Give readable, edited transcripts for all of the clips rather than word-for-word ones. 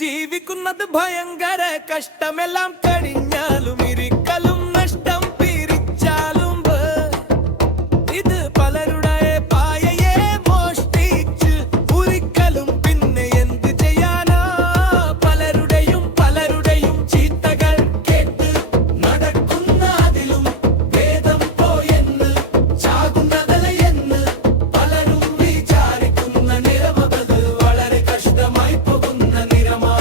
ജീവിക്കുന്നത് ഭയങ്കര കഷ്ടമെല്ലാം കഴിഞ്ഞാലും ഇരിക്കലും നഷ്ടം പിരിച്ചാലും ഇത് പലരുടെ പായയെ മോഷ്ടിച്ച് ഒരിക്കലും പിന്നെ എന്ത് ചെയ്യാനാ പലരുടെയും ചീത്തകൾ കേട്ട് നടക്കുന്ന അതിലും ഭേദം പോയെന്ന് ചാകുന്നതല്ലെന്ന് പലരും വിചാരിക്കുന്ന നിരവധി വളരെ കഷ്ടമായി പോകുന്ന നിരമാണ്.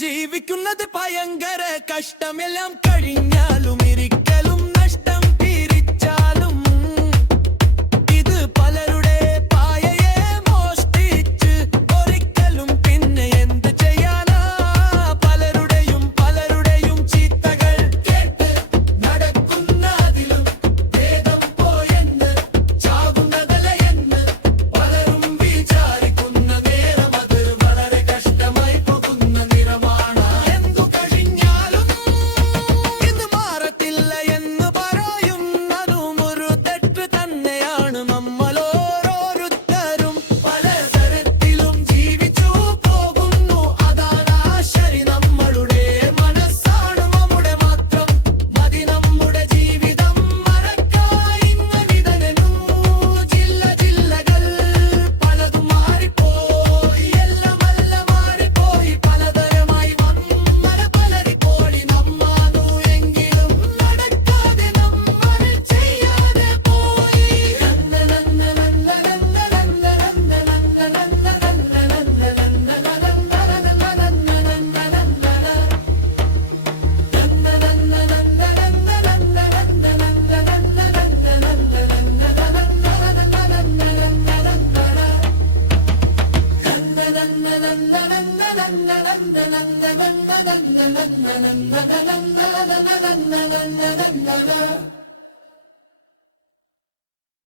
ജീവിക്കുന്നത് ഭയങ്കര കഷ്ടമെല്ലാം കഴിഞ്ഞാലും ഇരിക്കലും നഷ്ടം പിരിച്ചാലും ഇത് പലരുടെ പായയെ മോഷ്ടിച്ച് ഒരിക്കലും പിന്നെ എന്ത് ചെയ്യാനാ പലരുടെയും ചീത്തകൾ കേട്ട് നടക്കുന്ന അതിലും ഭേദം പോയെന്ന് ചാകുന്നതല്ലെന്ന് പലരും വിചാരിക്കുന്ന നേരം അത് വളരെ കഷ്ടമായി പോകുന്ന നിരമാണ്.